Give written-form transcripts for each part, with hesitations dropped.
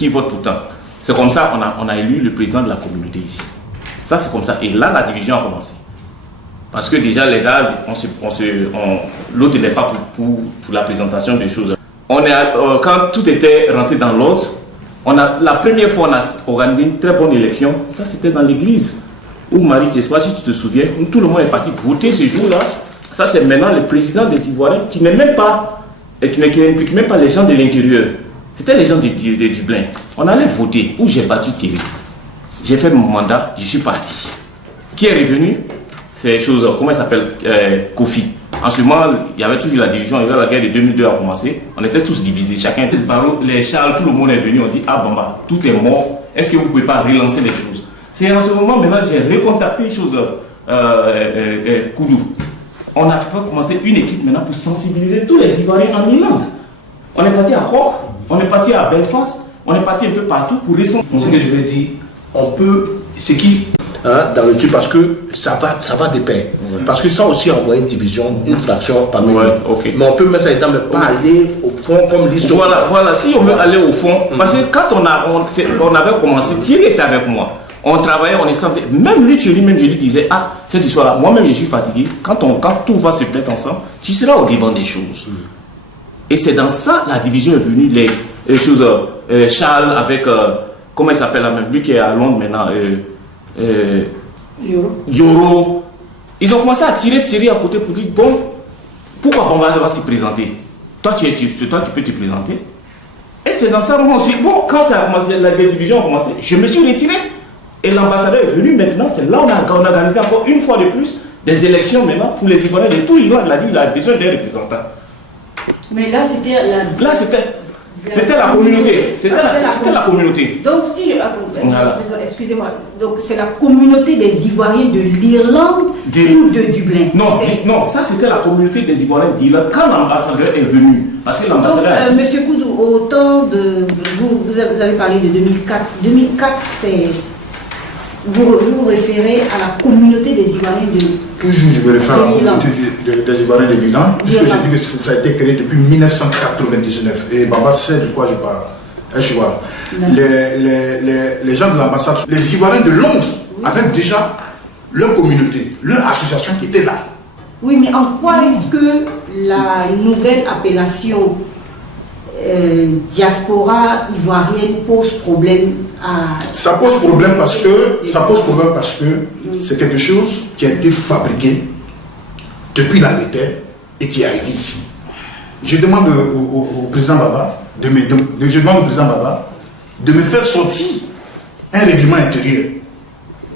qui vote tout le temps. C'est comme ça qu'on a élu le président de la communauté ici. Ça, c'est comme ça. Et là, la division a commencé. Parce que déjà, les gars, l'autre n'est pas pour la présentation des choses. Quand tout était rentré dans l'ordre, la première fois, on a organisé une très bonne élection. Ça, c'était dans l'église. Où Marie, je ne sais pas si tu te souviens, où tout le monde est parti voter ce jour-là. Ça, c'est maintenant le président des Ivoiriens qui n'est même pas, et qui n'implique même pas les gens de l'intérieur. C'était les gens de Dublin. On allait voter, où j'ai battu Thierry. J'ai fait mon mandat, je suis parti. Qui est revenu? C'est choses, comment il s'appelle? Kofi. En ce moment, il y avait toujours la division. La guerre de 2002 a commencé. On était tous divisés. Chacun était les Charles, tout le monde est venu. On dit, ah bon, bah, tout est mort. Est-ce que vous ne pouvez pas relancer les choses? C'est en ce moment, maintenant, j'ai recontacté les choses. Koudou. On a fait commencer une équipe maintenant pour sensibiliser tous les Ivoiriens en Irlande. On est parti à Cork, on est parti à Belfast, on est parti un peu partout pour descendre. Ce que je veux dire, on peut, c'est qui dans le truc, parce que ça va de pair. Parce que ça aussi envoie une division, une fraction parmi nous. Okay. Mais on peut mettre ça dedans, mais pas aller au fond comme l'histoire. Voilà, si on veut aller au fond, parce que quand on avait commencé, Thierry était avec moi. On travaillait, on est sentait. Même lui, je lui disais, ah, cette histoire-là, moi-même, je suis fatigué. Quand tout va se mettre ensemble, tu seras au devant des choses. Et c'est dans ça la division est venue. Les choses, Charles avec, comment il s'appelle là même, lui qui est à Londres maintenant, Yoro. Ils ont commencé à tirer à côté pour dire, bon, pourquoi Bamba va s'y présenter? Toi, tu peux te présenter. Et c'est dans ça, moi aussi, bon, quand ça a commencé, la division a commencé, je me suis retiré. Et l'ambassadeur est venu maintenant, c'est là on a organisé encore une fois de plus des élections maintenant pour les Ivoiriens de tout l'Irlande. Il a dit qu'il a besoin d'un représentant. Mais là c'était c'était la communauté. C'était la communauté. Donc si je... Attends, excusez-moi. Donc c'est la communauté des Ivoiriens de l'Irlande ou de Dublin? Non, ça c'était la communauté des Ivoiriens d'Irlande quand l'ambassadeur est venu. Parce que l'ambassadeur a dit... Monsieur Koudou, au temps de... Vous avez parlé de 2004. 2004 c'est... Vous vous référez à la communauté des Ivoiriens de l'Irlande. Toujours, je me réfère à la communauté des Ivoiriens de l'Irlande, puisque j'ai dit que ça a été créé depuis 1999. Et Baba sait de quoi je parle. Je vois. Les gens de l'ambassade, les Ivoiriens de Londres avaient déjà leur communauté, leur association qui était là. Oui, mais en quoi est-ce que la nouvelle appellation diaspora ivoirienne pose problème à... Ça pose problème parce que c'est quelque chose qui a été fabriqué depuis l'Angleterre et qui est arrivé ici. Je demande au président Baba de me faire sortir un règlement intérieur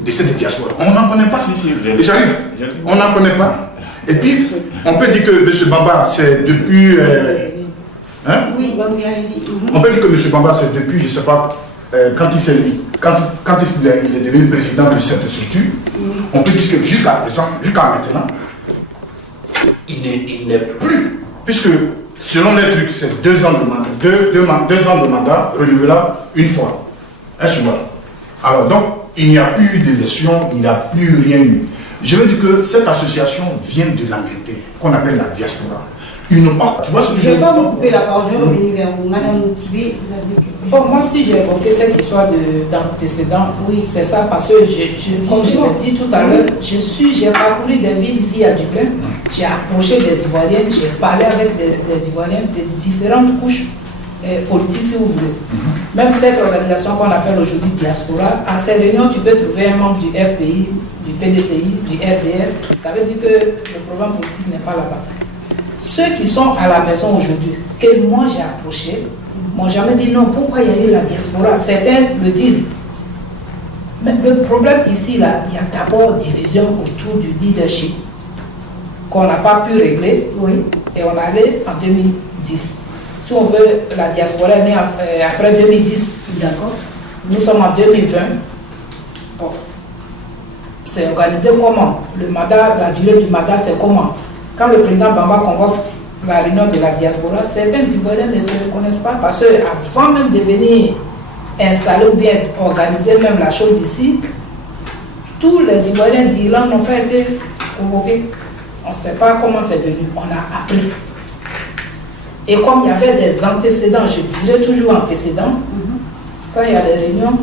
de cette diaspora. On n'en connaît pas. Et j'arrive. On n'en connaît pas. Et puis, on peut dire que M. Baba, c'est depuis... Oui, allez-y. On peut dire que M. Bamba, c'est depuis, je ne sais pas, quand il est devenu président de cette structure, on peut dire que jusqu'à maintenant, il n'est plus. Puisque, selon les trucs, c'est 2 ans de mandat, 2 ans de mandat renouvelable une fois. Alors, donc, il n'y a plus d'élection, il n'y a plus rien eu. Je veux dire que cette association vient de l'Angleterre, qu'on appelle la diaspora. Ils n'ont pas. Tu vois ce que je ne vais pas vous couper la parole, je vais revenir vers vous. Madame Moutibé, vous avez quelque chose? Bon, moi, si j'ai évoqué cette histoire d'antécédents, oui, c'est ça, parce que, comme je l'ai dit tout à l'heure, j'ai parcouru des villes ici à Dublin, j'ai approché des Ivoiriens, j'ai parlé avec des Ivoiriens de différentes couches politiques, si vous voulez. Même cette organisation qu'on appelle aujourd'hui diaspora, à ces réunions, tu peux trouver un membre du FPI, du PDCI, du RDR. Ça veut dire que le problème politique n'est pas là-bas. Ceux qui sont à la maison aujourd'hui, que moi j'ai approché, m'ont jamais dit non, pourquoi il y a eu la diaspora? Certains le disent. Mais le problème ici, là, il y a d'abord division autour du leadership qu'on n'a pas pu régler, et on allait en 2010. Si on veut, la diaspora est née après 2010. D'accord. Nous sommes en 2020. Bon. C'est organisé comment? Le mandat, la durée du mandat, c'est comment? Quand le président Bamba convoque la réunion de la diaspora, certains Ivoiriens ne se reconnaissent pas parce qu'avant même de venir installer ou bien organiser même la chose ici, tous les Ivoiriens d'Irlande n'ont pas été convoqués. On ne sait pas comment c'est venu. On a appris. Et comme il y avait des antécédents, je dirais toujours antécédents, Quand il y a des réunions,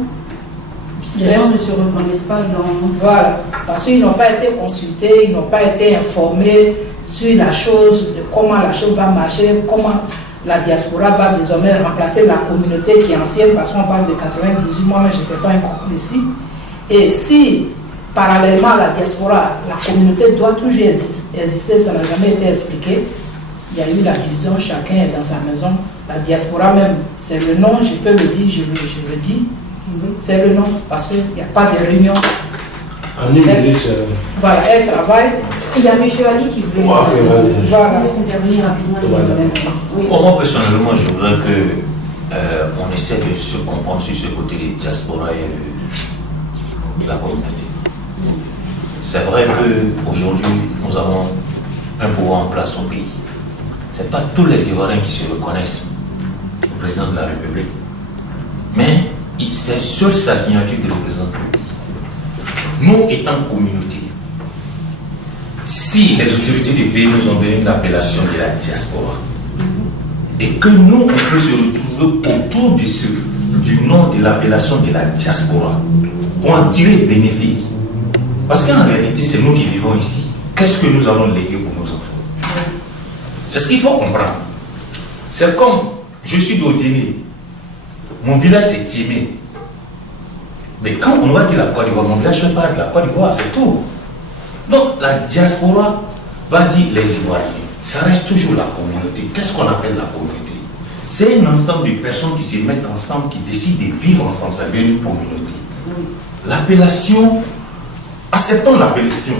Les gens ne se reconnaissent pas dans... Voilà, parce qu'ils n'ont pas été consultés, ils n'ont pas été informés sur la chose, de comment la chose va marcher, comment la diaspora va désormais remplacer la communauté qui est ancienne, parce qu'on parle de 98, moi je n'étais pas encore ici. Et si, parallèlement à la diaspora, la communauté doit toujours exister, ça n'a jamais été expliqué. Il y a eu la division, chacun est dans sa maison. La diaspora même, c'est le nom, je peux le dire, je le dis. C'est le nom, parce qu'il n'y a pas de réunion. En une minute. Voilà, elle travaille. Il y a M. Ali qui voulait Voilà. intervenir rapidement. Voilà. Oui. Moi, personnellement, je voudrais qu'on essaie de se comprendre sur ce côté des diaspora et de la communauté. C'est vrai qu'aujourd'hui, nous avons un pouvoir en place au pays. Ce n'est pas tous les Ivoiriens qui se reconnaissent au président de la République. Mais c'est seule sa signature qui représente le pays. Nous, étant communauté, si les autorités du pays nous ont donné une appellation de la diaspora, et que nous, on peut se retrouver autour du nom de l'appellation de la diaspora, pour en tirer bénéfice. Parce qu'en réalité, c'est nous qui vivons ici. Qu'est-ce que nous allons léguer pour nos enfants? C'est ce qu'il faut comprendre. C'est comme, je suis d'Odéné, mon village c'est Tiémé. Mais quand on va dire la Côte d'Ivoire, mon village ne parle de la Côte d'Ivoire, c'est tout. Donc la diaspora va dire les Ivoiriens. Ça reste toujours la communauté. Qu'est-ce qu'on appelle la communauté? C'est un ensemble de personnes qui se mettent ensemble, qui décident de vivre ensemble. Ça devient une communauté. L'appellation, acceptons l'appellation.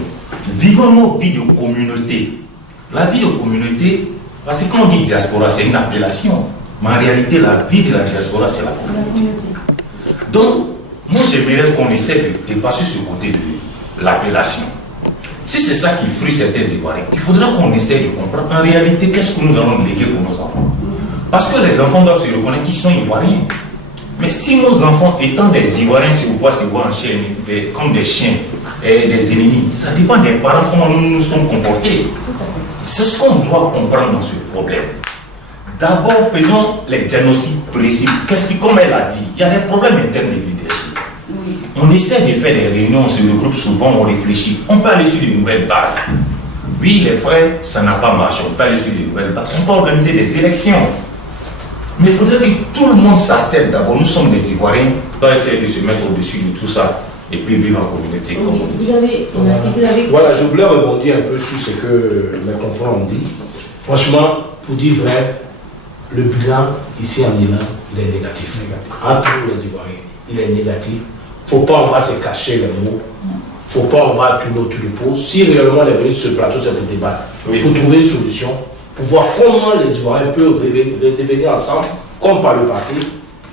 Vivons nos vies de communauté. La vie de communauté, parce que quand on dit diaspora, c'est une appellation. Mais en réalité, la vie de la diaspora, c'est la communauté. Donc, moi, j'aimerais qu'on essaie de dépasser ce côté de l'appellation. Si c'est ça qui fruit certains Ivoiriens, il faudra qu'on essaie de comprendre en réalité qu'est-ce que nous allons léguer pour nos enfants. Parce que les enfants doivent se reconnaître qu'ils sont Ivoiriens. Mais si nos enfants, étant des Ivoiriens, se voient en chaîne, comme des chiens et des ennemis, ça dépend des parents, comment nous nous sommes comportés. C'est ce qu'on doit comprendre dans ce problème. D'abord, faisons les diagnostics précis. Comme elle a dit, il y a des problèmes internes de leadership. On essaie de faire des réunions, on se regroupe souvent, on réfléchit. On peut aller sur de nouvelles bases. Oui, les frères, ça n'a pas marché. On peut aller sur de nouvelles bases. On peut organiser des élections. Mais il faudrait que tout le monde s'accepte d'abord. Nous sommes des Ivoiriens. On doit essayer de se mettre au-dessus de tout ça et puis vivre en communauté. Comme on dit. Voilà, je voulais rebondir un peu sur ce que mes confrères ont dit. Franchement, pour dire vrai, le bilan ici en Iran, il est négatif. Entre nous les Ivoiriens, il est négatif. Il ne faut pas on va se cacher les mots. Il ne faut pas on va tourner autour du pot. Si réellement on est venu sur ce plateau, c'est pour débattre. Pour trouver une solution, pour voir comment les Ivoiriens peuvent revenir ensemble, comme par le passé,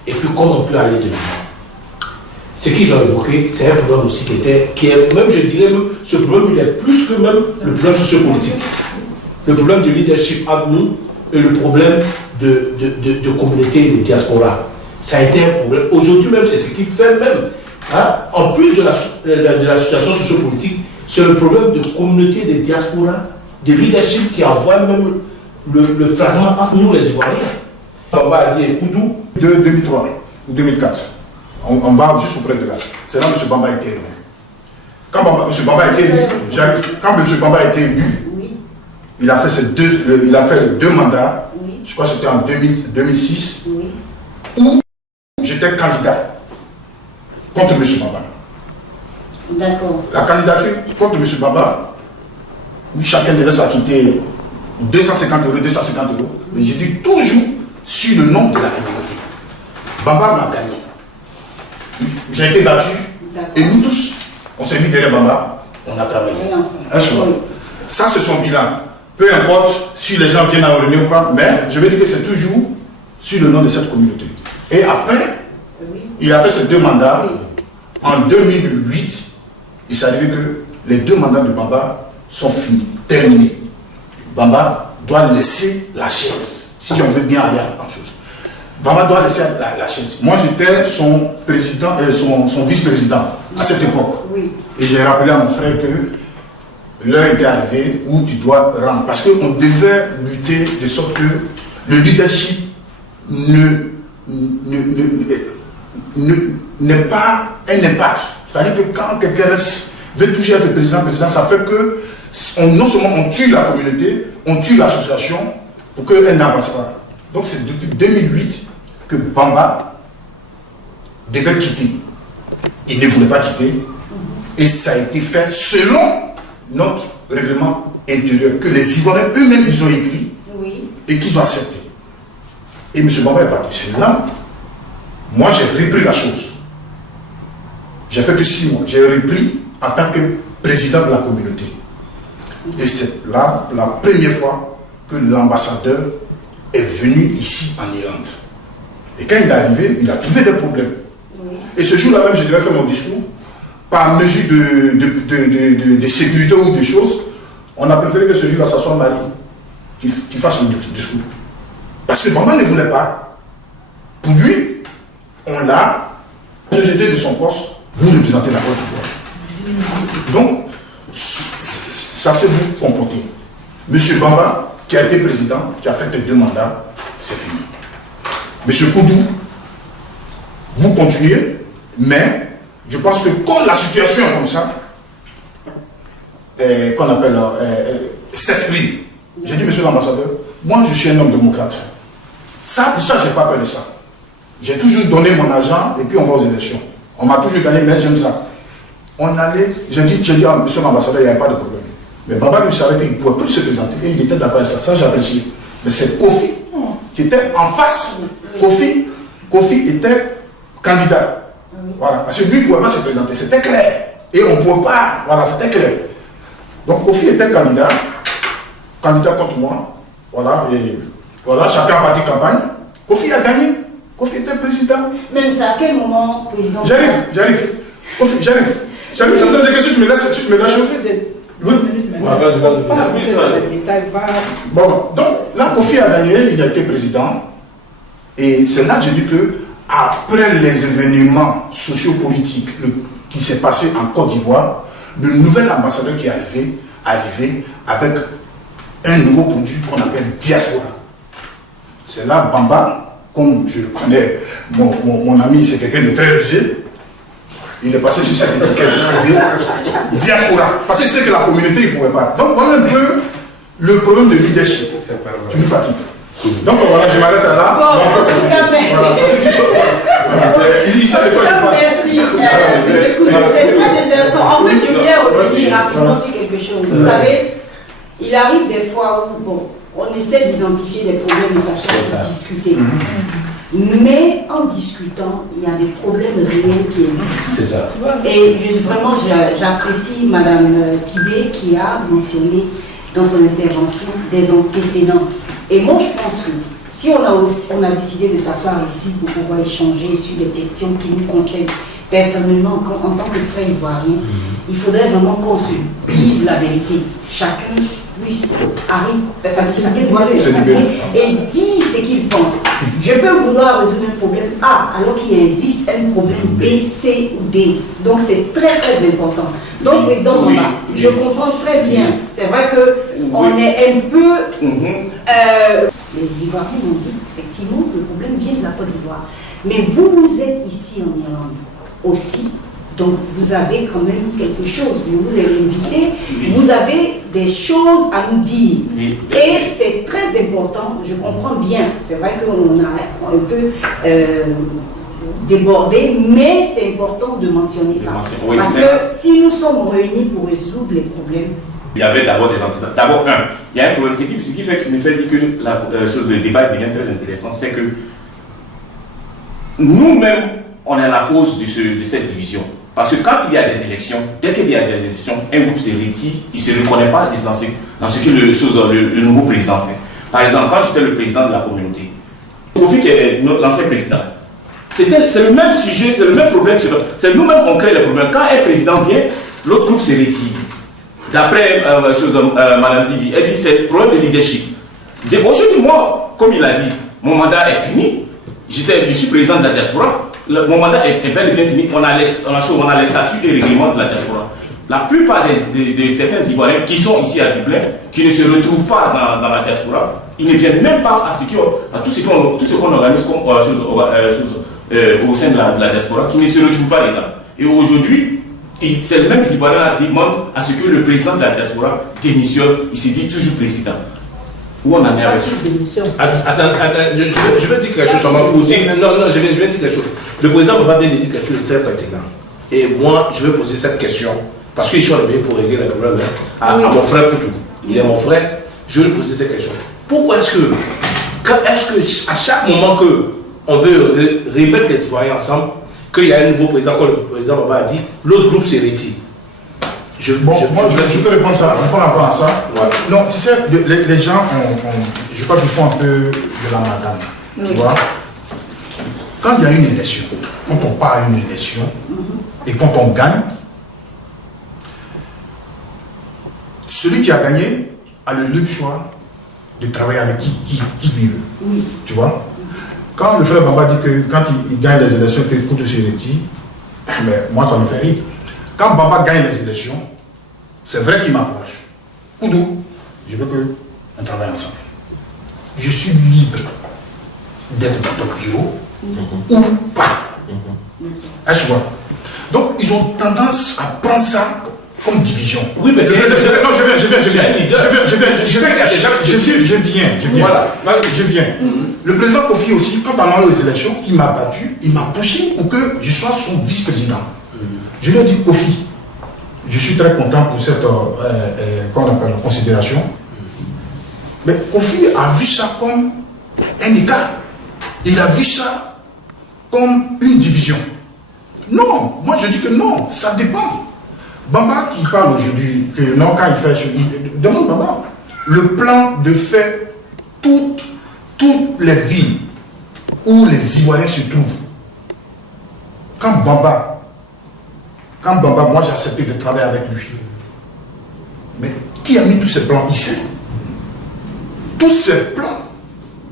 et puis comment on peut aller de l'avant. Ce qu'ils ont évoqué, c'est un problème aussi qui est même, je dirais, même, ce problème, il est plus que même le problème sociopolitique. Le problème de leadership entre nous et le problème de communauté, de diaspora. Ça a été un problème. Aujourd'hui même, c'est ce qui fait même, en plus de la situation sociopolitique, c'est le problème de communauté, de diaspora, de leadership qui envoie même le fragment entre nous les Ivoiriens. On va dire Koudou. De 2003 ou 2004, on va juste auprès de là. C'est là que M. Bamba a été élu. Quand M. Bamba a été élu, il a fait deux mandats, je crois que c'était en 2006, où j'étais candidat contre M. Bamba. D'accord. La candidature contre M. Bamba, où chacun devait s'acquitter 250 €, mais je dis toujours sur le nom de la communauté. Bamba m'a gagné. J'ai été battu, et nous tous, on s'est mis derrière Bamba, on a travaillé. Un choix. Ça, c'est son bilan. Peu importe si les gens viennent à revenir ou pas, mais je vais dire que c'est toujours sur le nom de cette communauté. Et après, il a fait ses deux mandats. En 2008, il s'est arrivé que les deux mandats de Bamba sont finis, terminés. Bamba doit laisser la chaise, si on veut bien aller à la chose. Bamba doit laisser la chaise. Moi, j'étais son président, son vice-président à cette époque. Et j'ai rappelé à mon frère que l'heure était arrivée où tu dois rendre. Parce qu'on devait lutter de sorte que le leadership n'est pas un impact. C'est-à-dire que quand quelqu'un veut toujours être président, ça fait que non seulement on tue la communauté, on tue l'association pour qu'elle n'avance pas. Donc c'est depuis 2008 que Bamba devait quitter. Il ne voulait pas quitter. Et ça a été fait selon notre règlement intérieur, que les Ivoiriens eux-mêmes ils ont écrit et qu'ils ont accepté. Et M. Bamba est parti. C'est là, moi j'ai repris la chose. J'ai fait que 6 mois. J'ai repris en tant que président de la communauté. Et c'est là la première fois que l'ambassadeur est venu ici en Irlande. Et quand il est arrivé, il a trouvé des problèmes. Et ce jour-là même, je devais faire mon discours. Par mesure de sécurité ou de choses, on a préféré que celui-là, ça soit Marie qui fasse le discours. Parce que Bamba ne voulait pas. Pour lui, on l'a rejeté de son poste. Vous représentez la Côte d'Ivoire. Donc, ça c'est vous comporter. Monsieur Bamba, qui a été président, qui a fait 2 mandats, c'est fini. Monsieur Koudou, vous continuez, mais je pense que quand la situation est comme ça, qu'on appelle s'exprime. J'ai dit, monsieur l'ambassadeur, moi je suis un homme démocrate. Ça, pour ça, je n'ai pas peur de ça. J'ai toujours donné mon argent et puis on va aux élections. On m'a toujours gagné, mais j'aime ça. On allait, j'ai dit à monsieur l'ambassadeur, il n'y avait pas de problème. Mais Baba lui savait qu'il ne pouvait plus se présenter et il était d'accord avec ça. Ça, j'apprécie. Mais c'est Kofi qui était en face. Kofi était candidat. Voilà. Parce que lui, il ne pouvait pas se présenter. C'était clair. Et on ne pouvait pas. Voilà, c'était clair. Donc Kofi était candidat contre moi. Voilà. Et voilà, chacun a parti campagne. Kofi a gagné. Kofi était président. Même ça, à quel moment, président? J'arrive. Kofi, j'arrive. Je te pose des questions, tu me laisses chose. Oui. Bon, donc là, Kofi a gagné, il a été président. Et c'est là que j'ai dit que, après les événements sociopolitiques qui s'est passé en Côte d'Ivoire, le nouvel ambassadeur qui est arrivé avec un nouveau produit qu'on appelle diaspora. C'est là Bamba, comme je le connais, mon ami, c'est quelqu'un de très religieux. Il est passé sur cette étiquette de diaspora. Parce qu'il sait que la communauté, il ne pouvait pas. Donc voilà un peu le problème de leadership. Tu nous fatigues. Donc voilà, je m'arrête là. Bon, voilà, parce que tu sais, voilà. Il sait de quoi je parle. Merci. C'est très intéressant. En fait, je voulais revenir rapidement sur quelque chose. Vous savez, il arrive des fois où, bon, on essaie d'identifier les problèmes et ça fait discuter. Mais en discutant, il y a des problèmes réels qui existent. C'est ça. Et vraiment, j'apprécie Madame Tibé qui a mentionné dans son intervention des antécédents. Et moi, je pense que si on a décidé de s'asseoir ici pour pouvoir échanger sur des questions qui nous concernent personnellement en tant que frère ivoirien, il faudrait vraiment qu'on se dise la vérité. Chacun puisse chacun doit s'exprimer et dire ce qu'il pense. Je peux vouloir résoudre un problème A alors qu'il existe un problème B, C ou D. Donc c'est très très important. Donc président Bamba, je comprends très bien. C'est vrai qu'on est un peu... les Ivoiriens m'ont dit effectivement que le problème vient de la Côte d'Ivoire. Mais vous êtes ici en Irlande aussi. Donc vous avez quand même quelque chose. Vous avez invité, vous avez des choses à nous dire. Et c'est très important, je comprends bien. C'est vrai qu'on a un peu débordé, mais c'est important de mentionner ça. Parce que si nous sommes réunis pour résoudre les problèmes, il y avait d'abord des antécédents. D'abord, il y a un problème. Ce qui me fait dire que le débat devient très intéressant, c'est que nous-mêmes, on est à la cause de cette division. Parce que quand il y a des élections, dès qu'il y a des élections, un groupe se retire, il ne se reconnaît pas dans ce que le nouveau président fait. Par exemple, quand j'étais le président de la communauté, Kofi qui est l'ancien président, c'est le même sujet, c'est le même problème. C'est nous-mêmes qu'on crée les problèmes. Quand un président vient, l'autre groupe se retire. D'après Mme Tibi, elle dit c'est le problème de leadership. Aujourd'hui, moi, comme il a dit, mon mandat est fini. Je suis président de la diaspora. Mon mandat est bel et bien fini. On a les statuts et règlements de la diaspora. La plupart de certains Ivoiriens qui sont ici à Dublin, qui ne se retrouvent pas dans la diaspora, ils ne viennent même pas à tout ce qu'on organise au sein de la diaspora qui ne se retrouvent pas dedans. Et aujourd'hui, c'est le même Ivoirien qui demande à ce que le président de la diaspora démissionne. Il se dit toujours président. Où on en est avec ça? Attends, je vais dire quelque chose seulement pour dire. Non, je vais dire quelque chose. Le président va dire quelque chose de très pertinent. Et moi, je vais poser cette question, parce qu'ils sont les pour régler le problème, à mon frère Poutou. Il est mon frère, je vais lui poser cette question. Pourquoi est-ce que à chaque moment qu'on veut remettre les Ivoiriens ensemble, qu'il y a un nouveau président, comme le président Baba a dit, l'autre groupe se retire? Je peux répondre à ça. Ouais. Non, tu sais, les gens, je crois qu'ils font un peu de l'amalgame. Tu vois, quand il y a une élection, quand on part à une élection, et quand on gagne, celui qui a gagné a le libre choix de travailler avec qui veut. Oui. Tu vois, quand le frère Bamba dit que quand il gagne les élections, que Koudou se retire, mais moi ça me fait rire. Quand Bamba gagne les élections, c'est vrai qu'il m'approche. Koudou, je veux qu'on travaille ensemble. Je suis libre d'être dans ton bureau ou pas. Est-ce que tu vois? Donc, ils ont tendance à prendre ça comme division. Oui, mais je viens. Le président Kofi aussi, quand on a eu les élections, il m'a battu, il m'a poussé pour que je sois son vice-président. Je lui ai dit, Kofi, je suis très content pour cette qu'on appelle considération. Mais Kofi a vu ça comme un écart. Il a vu ça comme une division. Non, moi je dis que non, ça dépend. Bamba qui parle aujourd'hui, que non, quand il fait, demande Bamba, le plan de faire toutes les villes où les Ivoiriens se trouvent. Quand Bamba, moi j'ai accepté de travailler avec lui. Mais qui a mis tous ces plans ici? Tous ces plans,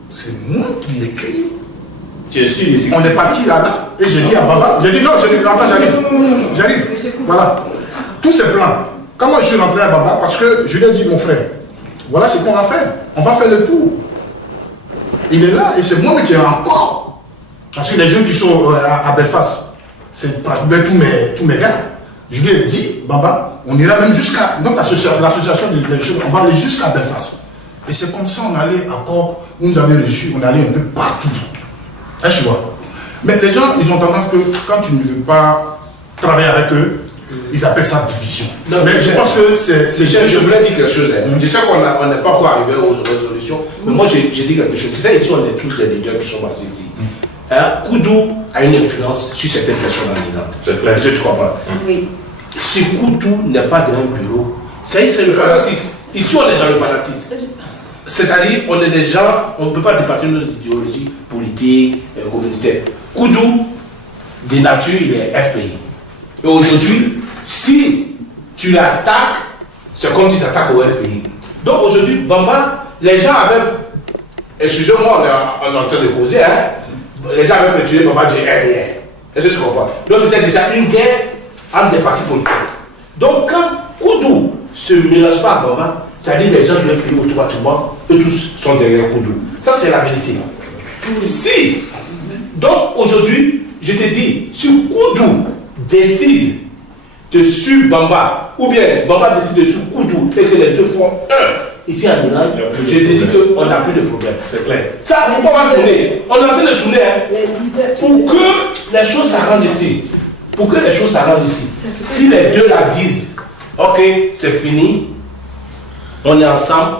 c'est moi qui les créé. On est parti là et j'ai dit à Baba, j'arrive. Voilà. Tous ces plans. Quand moi je suis rentré à Baba, parce que je lui ai dit, mon frère, voilà ce qu'on va faire. On va faire le tour. Il est là et c'est moi qui ai encore. Parce que les jeunes qui sont à Belfast, c'est pratiquement tous mes gars. Je lui ai dit, Baba, on ira même jusqu'à notre l'association des jeunes, on va aller jusqu'à Belfast. Et c'est comme ça on allait encore, où nous avions reçu, on allait un peu partout. Est-ce que tu vois? Mais les gens, ils ont tendance que quand tu ne veux pas travailler avec eux, ils appellent ça division. Non, mais je pense que c'est. Je voulais dire quelque chose. Je sais qu'on n'est pas encore arrivé aux résolutions, mais moi j'ai dit quelque chose. Tu sais, ici on est tous des leaders qui sont passés ici. Koudou a une influence sur certaines personnes en Irlande. C'est clair, tu comprends? Oui. Si Koudou n'est pas dans un bureau, c'est le fanatisme. Ici on est dans le fanatisme. C'est-à-dire, on est des gens, on ne peut pas dépasser nos idéologies politiques et communautaires. Koudou, de nature, il est FPI. Et aujourd'hui, si tu l'attaques, c'est comme si tu attaques au FPI. Donc aujourd'hui, Bamba, les gens avaient, excusez-moi, on est en train de causer, hein, les gens avaient tué Bamba du RDR. Est-ce que tu comprends? Donc c'était déjà une guerre entre des partis politiques. Donc quand Koudou se mélange pas à Bamba, c'est-à-dire les gens du FPI automatiquement, eux tous sont derrière Koudou. Ça c'est la vérité. Si, donc aujourd'hui, je te dis, si Koudou décide de suivre Bamba, ou bien Bamba décide de suivre Koudou, et que les deux font un, ici en Iran, je te dis qu'on n'a plus de problème. C'est clair. Ça, pourquoi on va tourner? On est en train de tourner, hein, pour que les choses s'arrangent ici. Pour que les choses s'arrangent ici. Si les deux la disent, ok, c'est fini, on est ensemble,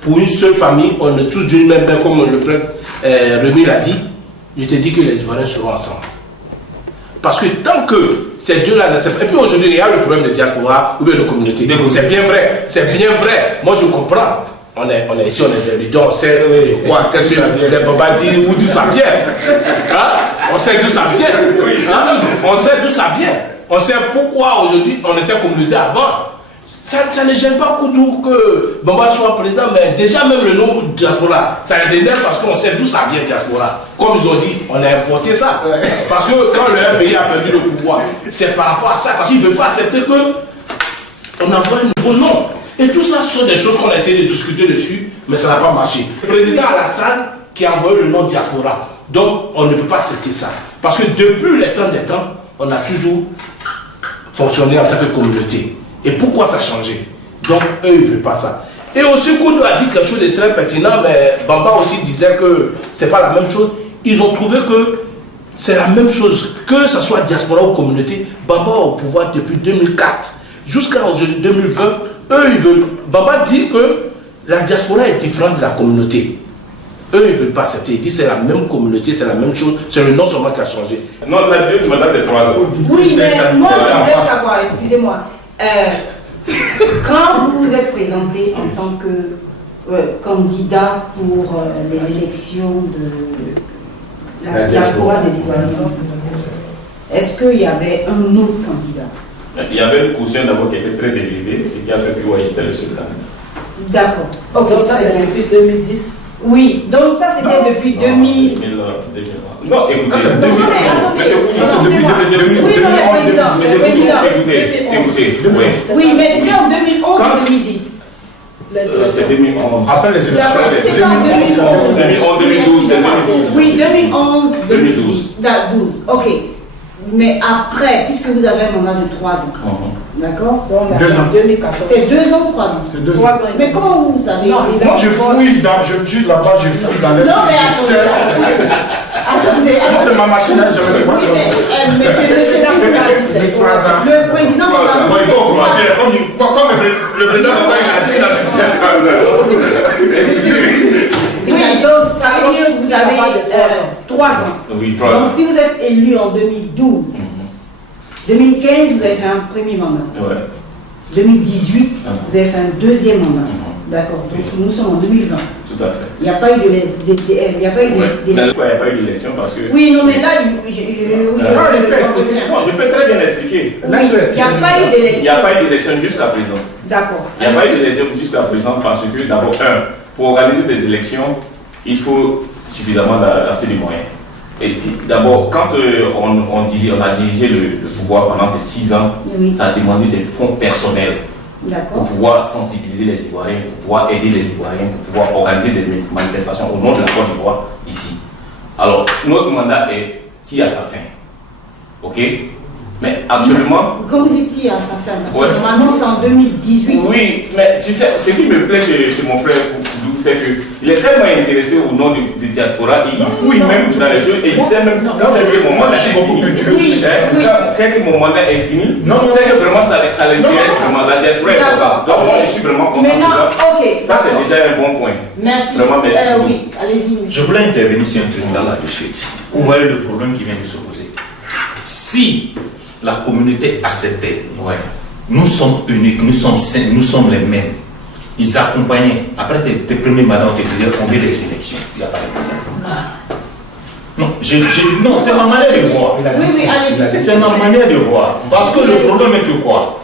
pour une seule famille, on est tous d'une même mère, comme le frère Rémi l'a dit, je te dis que les Ivoiriens seront ensemble. Parce que tant que ces deux-là ne s'aiment pas, et puis aujourd'hui, il y a le problème de diaspora ou bien de communauté. C'est bien vrai, c'est bien vrai. Moi, je comprends. On est ici, on est des leaders, on sait quoi, qu'est-ce que les Baba disent, ou d'où ça vient. Hein? On sait d'où ça vient. Hein? On sait d'où ça vient. On sait pourquoi aujourd'hui on était communauté avant. Ça ne gêne pas Koudou que Bamba soit président, mais déjà même le nom de diaspora, ça les énerve parce qu'on sait d'où ça vient diaspora. Comme ils ont dit, on a importé ça. Parce que quand le pays a perdu le pouvoir, c'est par rapport à ça, parce qu'il ne veut pas accepter qu'on envoie un nouveau nom. Et tout ça, ce sont des choses qu'on a essayé de discuter dessus, mais ça n'a pas marché. Le président Alassane qui a envoyé le nom diaspora. Donc, on ne peut pas accepter ça. Parce que depuis les temps des temps, on a toujours fonctionné en tant que communauté. Et pourquoi ça a changé? Donc, eux, ils ne veulent pas ça. Et aussi, Koudou a dit quelque chose de très pertinent, mais Bamba aussi disait que ce n'est pas la même chose. Ils ont trouvé que c'est la même chose, que ce soit diaspora ou communauté. Bamba est au pouvoir depuis 2004 jusqu'à aujourd'hui 2020. Eux, ils veulent. Bamba dit que la diaspora est différente de la communauté. Eux, ils ne veulent pas accepter. Ils disent que c'est la même communauté, c'est la même chose, c'est le nom seulement qui a changé. Non, la durée du mandat, c'est 3 ans. Oui, mais moi, je voudrais savoir, excusez-moi, quand vous vous êtes présenté en tant que candidat pour les élections de la diaspora des Ivoiriens, est-ce qu'il y avait un autre candidat? Il y avait une caution d'abord qui était très élevée, ce qui a fait que j'étais le seul candidat. D'accord. Ok, donc ça c'est depuis 2010. Oui, donc ça c'était depuis 2000. Non, écoutez, ça, c'est depuis 2011. Oui, mais c'était en 2011 ou 2010. C'est 2011. Après les élections. C'est en 2011. 2012, c'est 2012. Oui, 2011, 2012. Ok. Mais après, puisque vous avez un mandat de 3 ans, d'accord? 2 ans. 2014. C'est 2 ans, 3 ans. C'est 2 ans. 3 ans. Mais comment vous savez? Non, Moi, je fouille dans, je suis là-bas, je fouille dans les. Non, mais je sais. attendez. Montre ma machine, jamais tu vois. Oui, mais monsieur, le président Bon, il faut augmenter. Comme le président il oui, donc ça veut dire que vous avez 3 ans. Oui, 3 ans. Donc si vous êtes élu en 2012, 2015, vous avez fait un premier mandat. Ouais. 2018, vous avez fait un deuxième mandat. D'accord. Donc nous sommes en 2020. Tout à fait. Il n'y a pas eu il n'y a pas eu Il n'y a pas eu d'élection parce que. Oui, non, mais là, je peux très bien expliquer. il n'y a pas eu d'élection. Il n'y a pas eu d'élection jusqu'à présent. D'accord. Il n'y a pas eu d'élection jusqu'à présent parce que, d'abord, pour organiser des élections, il faut suffisamment assez de moyens. Et d'abord, quand on a dirigé le pouvoir pendant ces 6 ans, oui, ça a demandé des fonds personnels pour pouvoir sensibiliser les Ivoiriens, pour pouvoir aider les Ivoiriens, pour pouvoir organiser des manifestations au nom de la Côte d'Ivoire ici. Alors, notre mandat est à sa fin. Ok? Mais actuellement. Comme vous dites, à sa fin, parce Ouais. que normalement c'est en 2018. Oui, mais tu sais, ce qui me plaît chez mon frère Koudou, c'est qu'il est tellement intéressé au nom de diaspora, il fouille même dans les jeux et il sait même quand est-ce que mon mandat est fini. Quand mon mandat est fini, c'est que vraiment ça l'intéresse vraiment, la diaspora est importante. Donc moi je suis vraiment content. Maintenant, ok. Ça c'est déjà un bon point. Merci. Vraiment merci. Oui, allez-y. Je voulais intervenir sur un truc là de suite. Vous voyez le problème qui vient de se poser. Si la communauté acceptait, nous sommes uniques, nous sommes sains, nous sommes les mêmes. Ils accompagnaient. Après tes premiers mandats, on te disait on veut des élections. Il n'y a pas de problème. Non, c'est ma manière de voir. Oui, allez-y. C'est ma manière de voir. Parce que le problème est que quoi?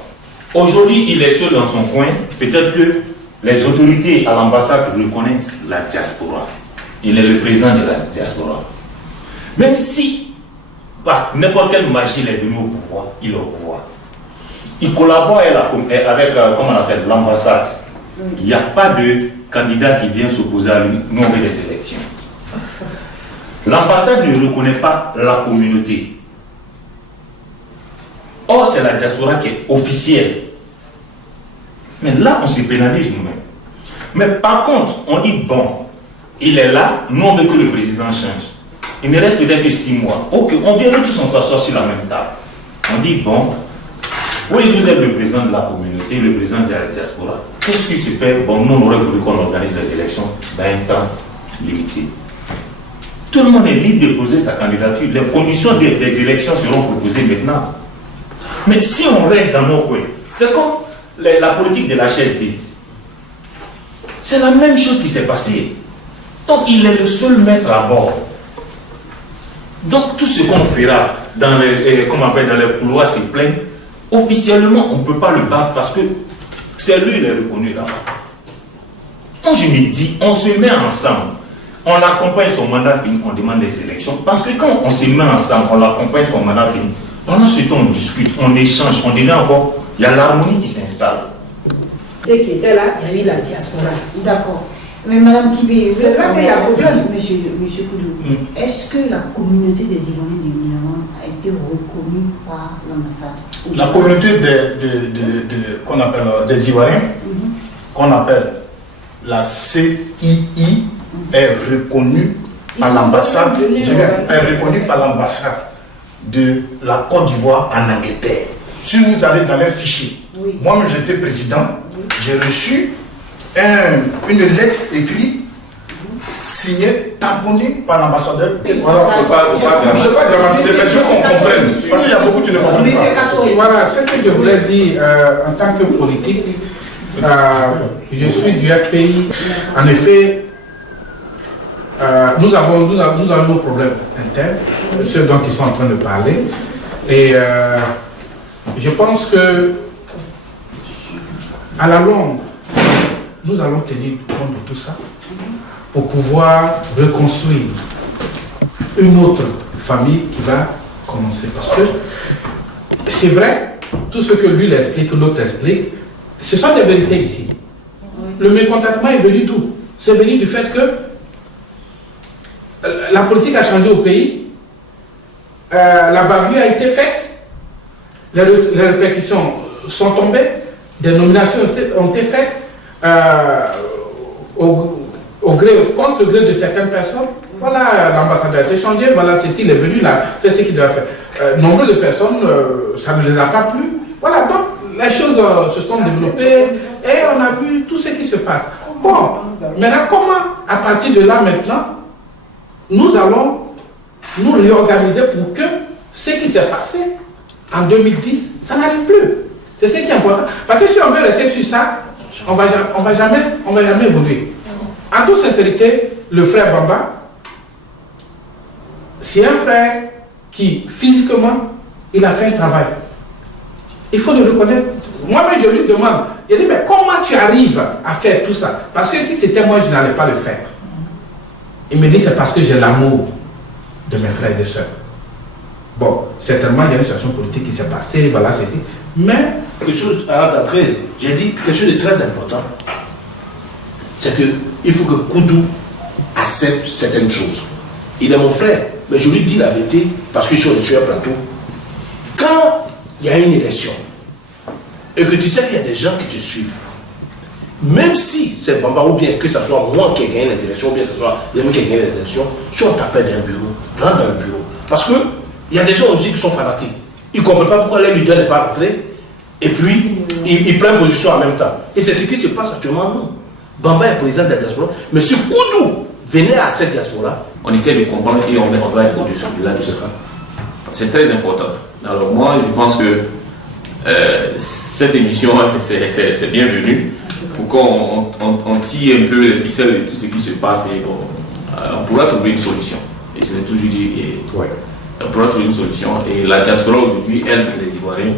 Aujourd'hui, il est seul dans son coin. Peut-être que les autorités à l'ambassade reconnaissent la diaspora. Il est le président de la diaspora. Même si, par n'importe quelle magie, il est venu au pouvoir, il est au pouvoir. Il collabore avec comment on appelle, l'ambassade. Il n'y a pas de candidat qui vient s'opposer à lui. Nous, on veut des élections. L'ambassade ne reconnaît pas la communauté. Or, c'est la diaspora qui est officielle. Mais là, on se pénalise nous-mêmes. Mais par contre, on dit, bon, il est là, nous on veut que le président change. Il ne reste peut-être que 6 mois. Ok, on vient tous on s'assoit sur la même table. On dit, bon, oui, vous êtes le président de la communauté, le président de la diaspora. Qu'est-ce qui se fait? Bon, nous, on aurait voulu qu'on organise des élections dans un temps limité. Tout le monde est libre de poser sa candidature. Les conditions des élections seront proposées maintenant. Mais si on reste dans nos coins, c'est comme la politique de la chaise vide. C'est la même chose qui s'est passée. Donc, il est le seul maître à bord. Donc, tout ce qu'on fera dans les couloirs, c'est plein. Officiellement, on ne peut pas le battre parce que c'est lui, il est reconnu là-bas. Moi, je me dis, on se met ensemble. On l'accompagne son mandat fini, on demande des élections. Parce que quand on se met ensemble, on l'accompagne son mandat fini, pendant ce temps, on discute, on échange, on devient encore. Il y a l'harmonie qui s'installe. Ceux qui étaient là, il y a eu la diaspora. D'accord. Mais Madame Tibé, c'est ça qu'il y a problème. Monsieur Koudou, est-ce que la communauté des Ivoiriens du Milan a été reconnue par l'ambassade? La communauté qu'on appelle des Ivoiriens, qu'on appelle la CII, est reconnue par l'ambassade. Est reconnue par l'ambassade de la Côte d'Ivoire en Angleterre. Si vous allez dans les fichiers, moi-même j'étais président, j'ai reçu une lettre écrite, signée, tamponnée par l'ambassadeur. Voilà, on ne peut pas dramatiser, mais je veux qu'on comprenne. Parce qu'il y a beaucoup qui ne comprennent pas. Voilà, ce que je voulais dire en tant que politique, je suis du FPI. En effet, nous avons nos problèmes internes, ceux dont ils sont en train de parler. Et je pense que, à la longue, nous allons tenir compte de tout ça pour pouvoir reconstruire une autre famille qui va commencer. Parce que c'est vrai, tout ce que lui explique, l'autre explique, ce sont des vérités ici. Le mécontentement est venu d'où? C'est venu du fait que la politique a changé au pays, la bavure a été faite, les répercussions sont tombées, des nominations ont été faites contre le gré de certaines personnes. Voilà, l'ambassadeur a été changé, voilà, c'est il est venu là, c'est ce qu'il doit faire. Nombre de personnes, ça ne les a pas plu. Voilà, donc les choses se sont développées et on a vu tout ce qui se passe. Bon, maintenant, comment, à partir de là maintenant, nous allons nous réorganiser pour que ce qui s'est passé en 2010, ça n'arrive plus. C'est ce qui est important. Parce que si on veut rester sur ça, on va jamais évoluer. En toute sincérité, le frère Bamba, c'est un frère qui, physiquement, il a fait un travail. Il faut le reconnaître. Moi-même, je lui demande, je dis, mais comment tu arrives à faire tout ça? Parce que si c'était moi, je n'allais pas le faire. Il me dit, c'est parce que j'ai l'amour de mes frères et sœurs. Bon, certainement, il y a une situation politique qui s'est passée, voilà, ceci. Mais quelque chose à d'entrée, j'ai dit quelque chose de très important. C'est qu'il faut que Koudou accepte certaines choses. Il est mon frère, mais je lui dis la vérité parce que je suis sur un plateau. Quand il y a une élection et que tu sais qu'il y a des gens qui te suivent, même si c'est Bamba ou bien que ce soit moi qui ai gagné les élections ou bien que ce soit les gens qui ont gagné les élections, si on t'appelle dans un bureau, rentre dans le bureau. Parce que il y a des gens aussi qui sont fanatiques. Ils ne comprennent pas pourquoi les leaders n'est pas rentré et puis ils prennent position en même temps. Et c'est ce qui se passe actuellement, non. Bamba est président de la diaspora, mais si Koudou venait à cette diaspora, on essaie de comprendre et on va être au-dessus de là de ça. C'est très important. Alors moi, je pense que cette émission, c'est bienvenu pour qu'on tire un peu les ficelles de tout ce qui se passe et on pourra trouver une solution. Et je l'ai toujours dit, on pourra trouver une solution. Et la diaspora aujourd'hui, elle, c'est les Ivoiriens.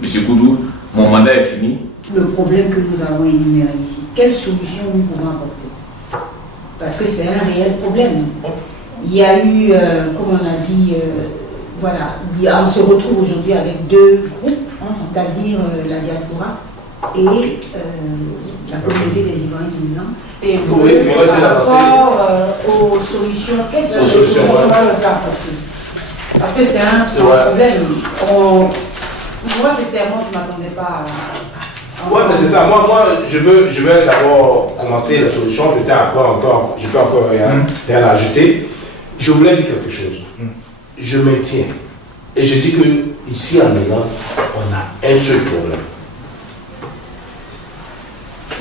Monsieur Koudou, mon mandat est fini. Le problème que nous avons énuméré ici, quelle solution nous pouvons apporter? Parce que c'est un réel problème. Il y a eu, comme on a dit, voilà, on se retrouve aujourd'hui avec deux groupes, c'est-à-dire la diaspora et la communauté des Ivoiriens du Milan. Et par rapport aux solutions, quelles solutions on va leur apporter? Parce que c'est un problème. Moi, sincèrement, je ne m'attendais pas à... Ouais, mais c'est ça. Moi, je vais d'abord commencer la solution. Je peux encore rien ajouter. Je voulais dire quelque chose. Je maintiens. Et je dis que ici en Milan, on a un seul problème.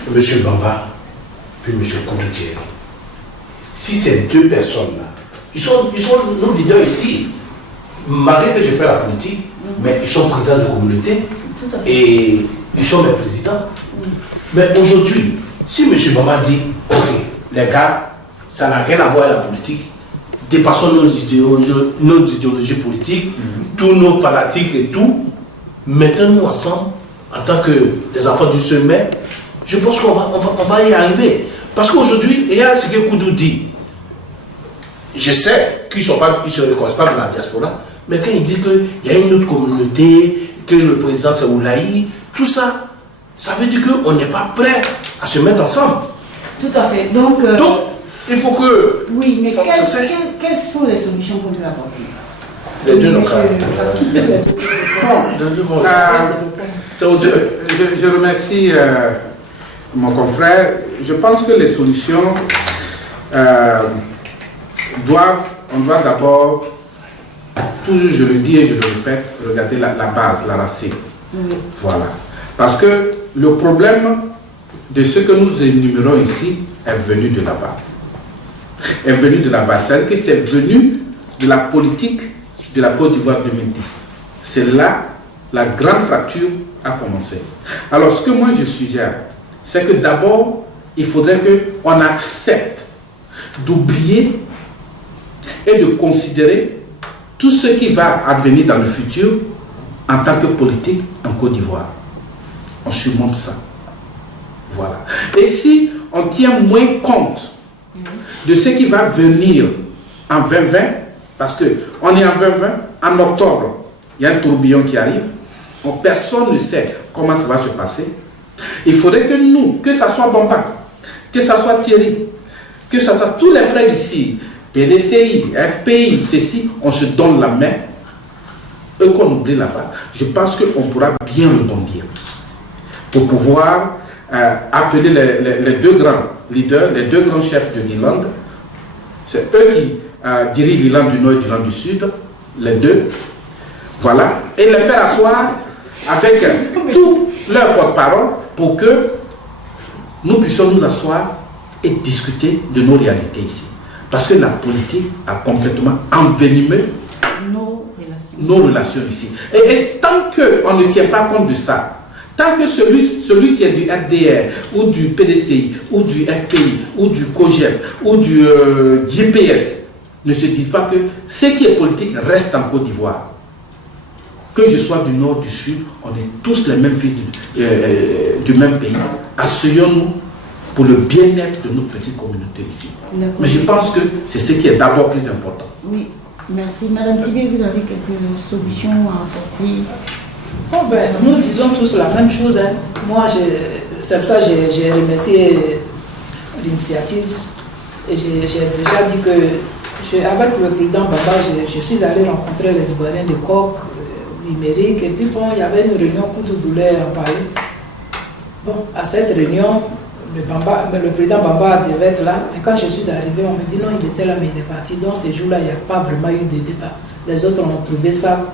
Monsieur Bamba, puis Monsieur Koudou Thierry. Si ces deux personnes-là, ils sont nos leaders ici, malgré que je fais la politique, mais ils sont présidents de communauté et ils sont mes présidents. Mais aujourd'hui, si M. Bamba dit, ok, les gars, ça n'a rien à voir avec la politique, dépassons nos idéologies politiques, tous nos fanatiques et tout, mettons-nous ensemble en tant que des enfants du sommet, je pense qu'on va y arriver. Parce qu'aujourd'hui, il y a ce que Koudou dit. Je sais qu'ils ne se reconnaissent pas dans la diaspora, mais quand il dit qu'il y a une autre communauté, que le président c'est Oulaï, tout ça, ça veut dire qu'on n'est pas prêt à se mettre ensemble. Tout à fait. Donc, il faut que... oui, mais Donc, quelles sont les solutions qu'on peut apporter? Les deux locales. Je remercie mon confrère. Je pense que les solutions on doit d'abord, toujours je le dis et je le répète, regarder la base, la racine. Oui. Voilà. Parce que le problème de ce que nous énumérons ici est venu de là-bas. Est venu de là-bas. C'est-à-dire que c'est venu de la politique de la Côte d'Ivoire 2010. C'est là la grande fracture a commencé. Alors, ce que moi je suggère, c'est que d'abord, il faudrait qu'on accepte d'oublier et de considérer tout ce qui va advenir dans le futur en tant que politique en Côte d'Ivoire. On surmonte ça. Voilà. Et si on tient moins compte de ce qui va venir en 2020, parce qu'on est en 2020, en octobre, il y a un tourbillon qui arrive, personne ne sait comment ça va se passer. Il faudrait que nous, que ce soit Bamba, que ce soit Thierry, que ce soit tous les frères ici, PDCI, FPI, ceci, on se donne la main, eux qu'on oublie là-bas, je pense qu'on pourra bien rebondir pour pouvoir appeler les deux grands leaders, les deux grands chefs de l'Irlande. C'est eux qui dirigent l'Irlande du Nord et l'Irlande du Sud, les deux. Voilà. Et les faire asseoir avec tous leurs porte-parole pour que nous puissions nous asseoir et discuter de nos réalités ici. Parce que la politique a complètement envenimé nos relations ici. Et tant qu'on ne tient pas compte de ça, tant que celui qui est du RDR, ou du PDCI, ou du FPI, ou du COGEP, ou du GPS, ne se dit pas que ce qui est politique reste en Côte d'Ivoire. Que je sois du Nord, du Sud, on est tous les mêmes fils du même pays. Asseyons-nous pour le bien-être de notre petite communauté ici. Mais je pense que c'est ce qui est d'abord plus important. Oui, merci. Madame Tibé, vous avez quelques solutions à apporter? Oh ben, nous disons tous la même chose. Hein. Moi, c'est pour ça que j'ai remercié l'initiative. Et j'ai déjà dit que, avec le président Bamba, je suis allé rencontrer les Ivoiriens de Coq, numérique, et puis bon, il y avait une réunion où tout voulait en parler. Bon, à cette réunion, le président Bamba devait être là, et quand je suis arrivé, on me dit non, il était là, mais il est parti. Donc, ces jours-là, il n'y a pas vraiment eu de débat. Les autres ont trouvé ça,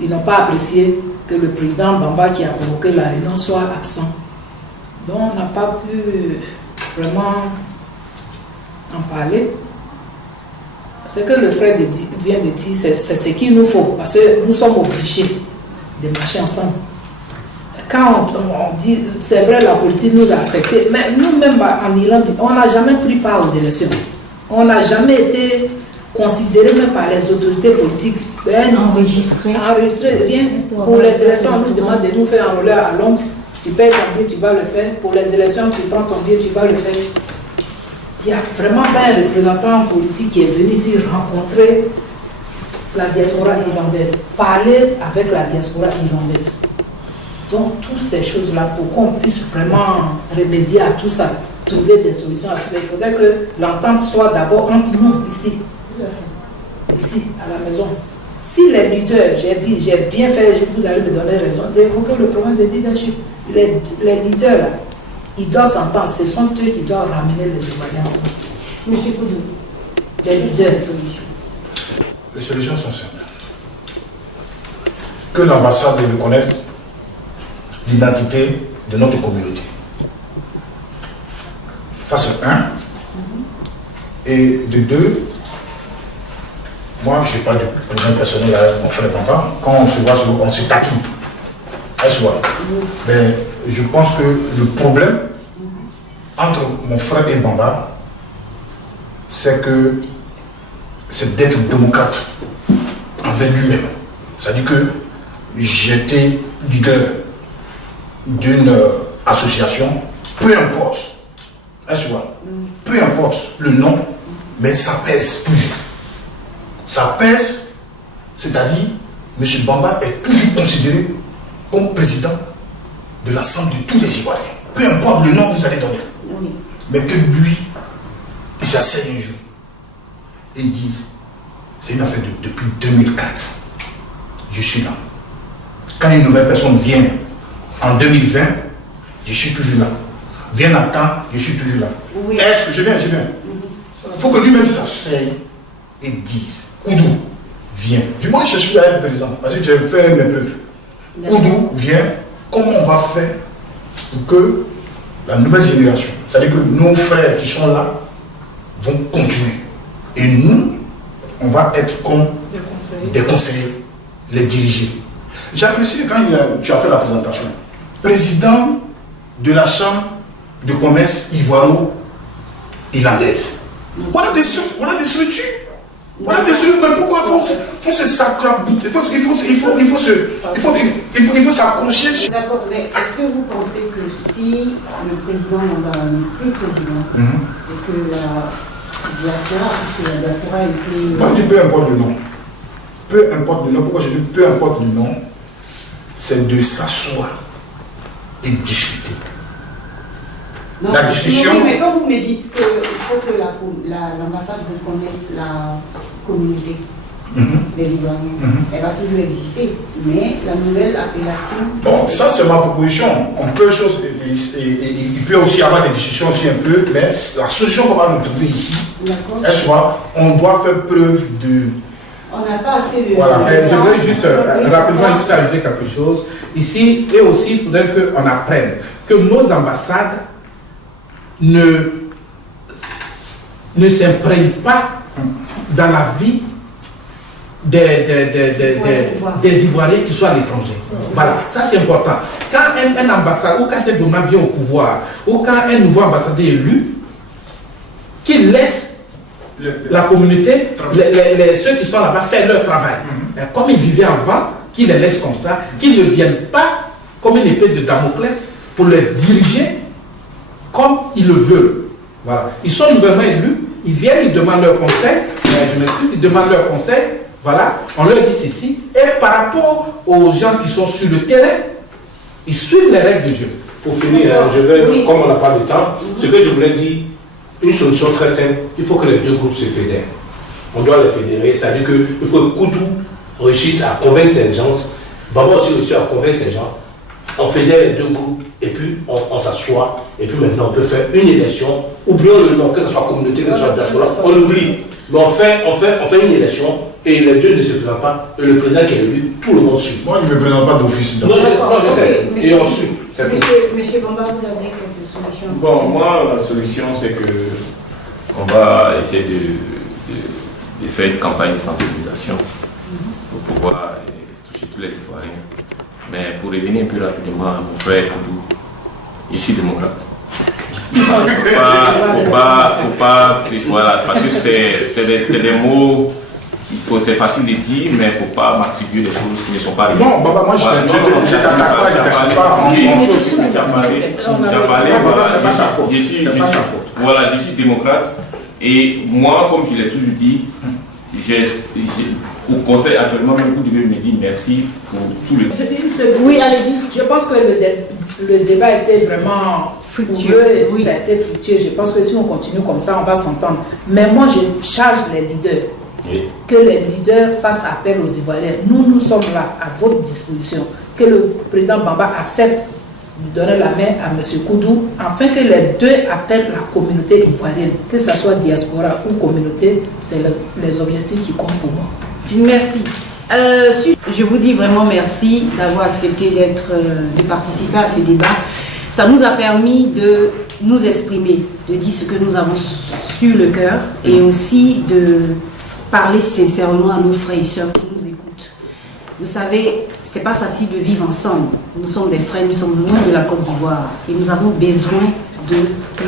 ils n'ont pas apprécié que le président Bamba qui a convoqué la réunion soit absent. Donc, on n'a pas pu vraiment en parler. Ce que le frère vient de dire, c'est ce qu'il nous faut, parce que nous sommes obligés de marcher ensemble. Quand on dit, c'est vrai, la politique nous a affectés, mais nous-mêmes en Irlande, on n'a jamais pris part aux élections. On n'a jamais été considéré même par les autorités politiques. Enregistré, rien. Pour les élections, on nous demande de nous faire enrôler à Londres. Tu payes ton billet, tu vas le faire. Pour les élections, tu prends ton billet, tu vas le faire. Il n'y a vraiment pas un représentant politique qui est venu ici rencontrer la diaspora irlandaise, parler avec la diaspora irlandaise. Donc, toutes ces choses-là, pour qu'on puisse vraiment remédier à tout ça, trouver des solutions à tout ça, il faudrait que l'entente soit d'abord entre nous, ici, à la maison. Si les leaders, j'ai dit, j'ai bien fait, vous allez me donner raison, d'évoquer le problème de leadership. Les leaders, là, ils doivent s'entendre, ce sont eux qui doivent ramener les Ivoiriens ensemble. Monsieur Koudou, les leaders. Les solutions sont simples. Que l'ambassade reconnaisse l'identité de notre communauté. Ça, c'est un. Et de deux, moi, je ne sais pas du problème personnel avec mon frère Bamba. Quand on se voit, on se taquine. Mais je pense que le problème entre mon frère et Bamba, c'est d'être démocrate envers lui-même. C'est-à-dire que j'étais leader d'une association, peu importe, peu importe le nom, mais ça pèse toujours. Ça pèse, c'est-à-dire, M. Bamba est toujours considéré comme président de l'ensemble de tous les Ivoiriens. Peu importe le nom que vous allez donner. Oui. mais que lui, il s'asseye un jour et il dit, c'est une affaire depuis 2004. Je suis là. Quand une nouvelle personne vient en 2020, je suis toujours là. Vient à temps, je suis toujours là. Oui. Est-ce que je viens? Il faut que lui-même s'asseye et dise, Koudou, viens. Moi, je cherche à être président parce que j'ai fait mes preuves. Koudou, viens. Comment on va faire pour que la nouvelle génération, c'est-à-dire que nos frères qui sont là, vont continuer. Et nous, on va être comme des conseillers, les diriger. J'ai apprécié quand tu as fait la présentation. Président de la Chambre de commerce ivoiro-irlandaise. On a des structures. On a des structures, mais pourquoi faut se s'accrocher? Il faut s'accrocher. D'accord, mais est-ce que vous pensez que si le président n'est plus président et que la diaspora, puisque la diaspora était... Moi, je dis peu importe le nom. Peu importe le nom. Pourquoi je dis peu importe le nom? C'est de s'asseoir et discuter. Non, la discussion... Oui, mais quand vous me dites qu'il faut que l'ambassade reconnaisse la communauté des Ivoiriens, elle va toujours exister, mais la nouvelle appellation... Bon, ça c'est ma proposition. On peut il peut aussi y avoir des discussions aussi un peu, mais la solution qu'on va retrouver ici, est-ce qu'on doit faire preuve de... On n'a pas assez de... Voilà, je voudrais juste rapidement ajouter quelque chose. Ici, et aussi, il faudrait qu'on apprenne que nos ambassades ne s'imprègnent pas dans la vie des Ivoiriens qui sont à l'étranger. Voilà, ça c'est important. Quand un ambassade, ou quand un gouvernement vient au pouvoir, ou quand un nouveau ambassadeur est élu, qu'il laisse la communauté, ceux qui sont là-bas faire leur travail. Comme ils vivaient avant, qu'ils les laissent comme ça, qu'ils ne viennent pas comme une épée de Damoclès pour les diriger comme ils le veulent. Voilà. Ils sont nouvellement élus, ils viennent, ils demandent leur conseil, je m'excuse, ils demandent leur conseil, voilà, on leur dit ceci, et par rapport aux gens qui sont sur le terrain, ils suivent les règles de Dieu. Pour finir, je vais, comme on n'a pas de temps, ce que je voulais dire, une solution très simple, il faut que les deux groupes se fédèrent. On doit les fédérer, c'est-à-dire qu'il faut que Koudou réussisse à convaincre ces gens, Baba aussi réussit à convaincre ces gens, on fédère les deux groupes, et puis on s'assoit, et puis maintenant on peut faire une élection, oublions le nom, que ce soit communauté, que ce soit diaspora, on oublie. Mais on fait une élection, et les deux ne se présentent pas, et le président qui est élu, tout le monde suit. Moi, je ne me présente pas d'office. Non, je sais, et on suit. Monsieur Bamba, vous avez quelques solutions? Bon, moi, la solution, c'est que on va essayer de faire une campagne de sensibilisation pour pouvoir toucher tous les Ivoiriens. Mais pour revenir un peu rapidement à mon frère Koudou, je suis démocrate. Faut pas, voilà, parce que c'est des mots, c'est facile de dire, mais il ne faut pas m'attribuer des choses qui ne sont pas réelles. Non, Baba, moi je t'attaque pas, je t'attaque pas en chose. Tu as parlé, voilà, je suis démocrate, et moi, comme je l'ai toujours dit, au contraire, actuellement, même vous devez me dire merci pour tout le... Oui, allez-y. Je pense que le débat était vraiment fructueux et puis ça a été fructueux. Je pense que si on continue comme ça, on va s'entendre. Mais moi, je charge les leaders. Oui. Que les leaders fassent appel aux Ivoiriens. Nous sommes là, à votre disposition. Que le président Bamba accepte de donner la main à M. Koudou, afin que les deux appellent la communauté ivoirienne. Que ce soit diaspora ou communauté, c'est les objectifs qui comptent pour moi. Merci. Je vous dis vraiment merci d'avoir accepté de participer à ce débat. Ça nous a permis de nous exprimer, de dire ce que nous avons sur le cœur et aussi de parler sincèrement à nos frères et sœurs qui nous écoutent. Vous savez, c'est pas facile de vivre ensemble. Nous sommes des frères, nous sommes loin de la Côte d'Ivoire et nous avons besoin de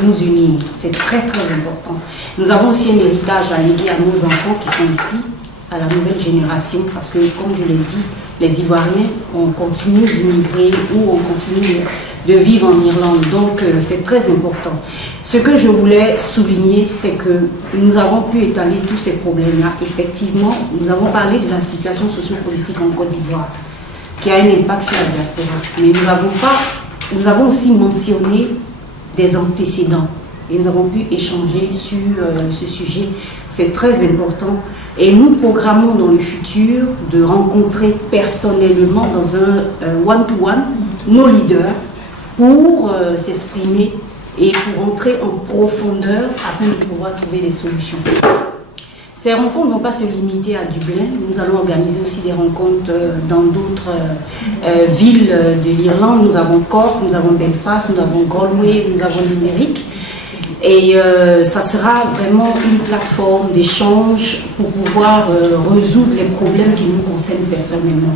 nous unir. C'est très très important. Nous avons aussi un héritage à léguer à nos enfants qui sont ici, à la nouvelle génération, parce que comme je l'ai dit, les Ivoiriens, on continue d'immigrer ou on continue de vivre en Irlande. Donc c'est très important. Ce que je voulais souligner, c'est que nous avons pu étaler tous ces problèmes-là. Effectivement, nous avons parlé de la situation sociopolitique en Côte d'Ivoire, qui a un impact sur la diaspora. Mais nous avons aussi mentionné des antécédents. et nous avons pu échanger sur ce sujet. C'est très important et nous programmons dans le futur de rencontrer personnellement dans un one-to-one nos leaders pour s'exprimer et pour entrer en profondeur afin de pouvoir trouver des solutions. Ces rencontres ne vont pas se limiter à Dublin. Nous allons organiser aussi des rencontres dans d'autres villes de l'Irlande. Nous avons Cork, nous avons Belfast, nous avons Galway, nous avons Limerick. Et ça sera vraiment une plateforme d'échange pour pouvoir résoudre les problèmes qui nous concernent personnellement.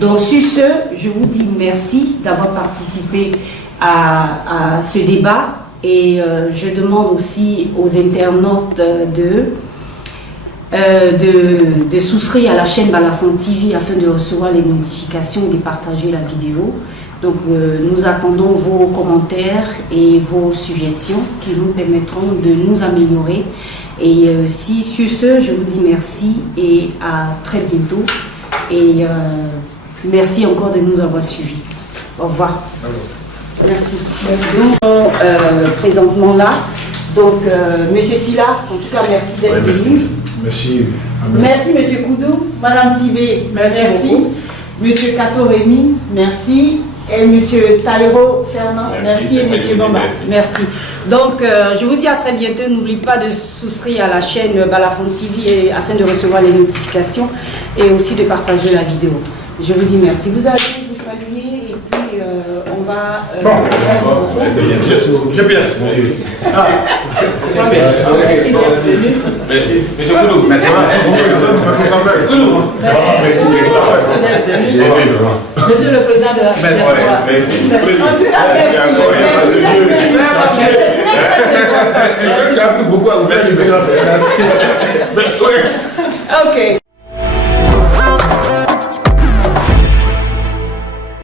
Donc sur ce, je vous dis merci d'avoir participé à ce débat et je demande aussi aux internautes de souscrire à la chaîne Balafon TV afin de recevoir les notifications et de partager la vidéo. Donc nous attendons vos commentaires et vos suggestions qui nous permettront de nous améliorer. Et sur ce, je vous dis merci et à très bientôt. Et merci encore de nous avoir suivis. Au revoir. Merci. Merci. Nous sommes présentement là. Donc, Monsieur Silla, en tout cas, merci d'être venu. Merci. Merci, Monsieur Koudou. Madame Tibé, merci. Monsieur Kato Rémy, merci. Et Monsieur Taïro Fernand, merci. Et Monsieur Bamba, merci. Donc, je vous dis à très bientôt. N'oubliez pas de souscrire à la chaîne Balafon TV afin de recevoir les notifications et aussi de partager la vidéo. Je vous dis merci. Vous allez vous saluer et puis on va... Je pense. Merci. Monsieur Koulou. Merci. Monsieur le Président de la diaspora. Tu as pris beaucoup à vous. Ok.